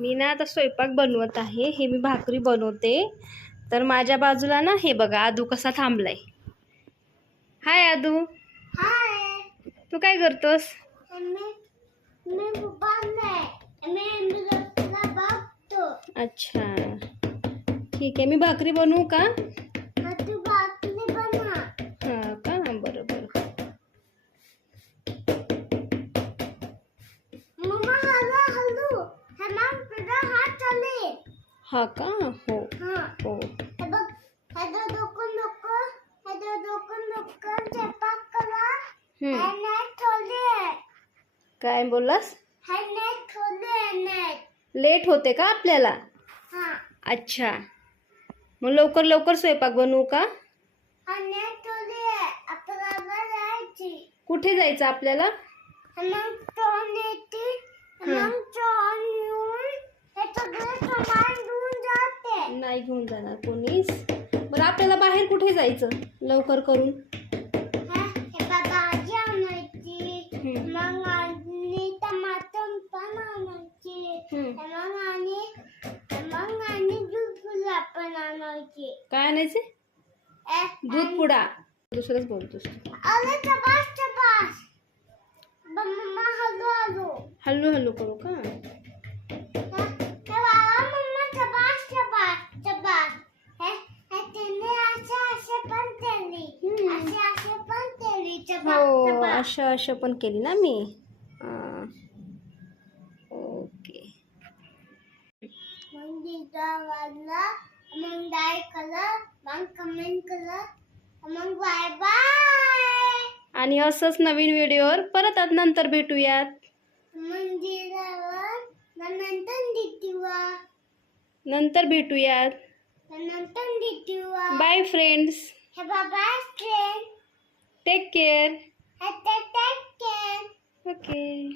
मी ना आता स्वयंपाक बनवत आहे. हे मी भाकरी बनवते. तर माझ्या बाजूला ना हे बघा आदू कसा थांबलाय. हाय आदू. हाय तू काय करतोस? अच्छा. ठीक आहे. मी भाकरी बनवू का हा तू बाटली बना हां का बरं बरं मम्मा हॅलो हॅलो हे मग तुझा हात चाले हा का हो हा हो हे बघ हे दो दोकन दोकन हे दो दोकन दोकन स्वयंपाक करा हे हम्म. नेट ठेवले. काय बोललास? हे लेट होते का आपल्याला? हा. अच्छा. मग लवकर लवकर स्वयंपाक बनवू का? हा कुठे जायचं आपल्याला? नाही घेऊन जाणार कोणीच. बरं आपल्याला बाहेर कुठे जायचं? लवकर करून. काय आणायचे? दूध पुडा. दुसरंच बोलतोस हल्लू हल्लू करू का हे हे बाबा मम्मा चबास चबास चबास हे हे तिने असे असे पण केली हम्म. असे असे पण केली चबास हो अशा अशा पण केली ना मी. ओके. मग लाईक करा मग कमेंट करा मग बाय बाय. आणि असंच नवीन व्हिडिओवर परत आज नंतर भेटूयात. मंदिरावर नंतर दिटिवा नंतर भेटूयात. नंतर दिटिवा बाय फ्रेंड्स हे बाबा Take care. Take care. Okay.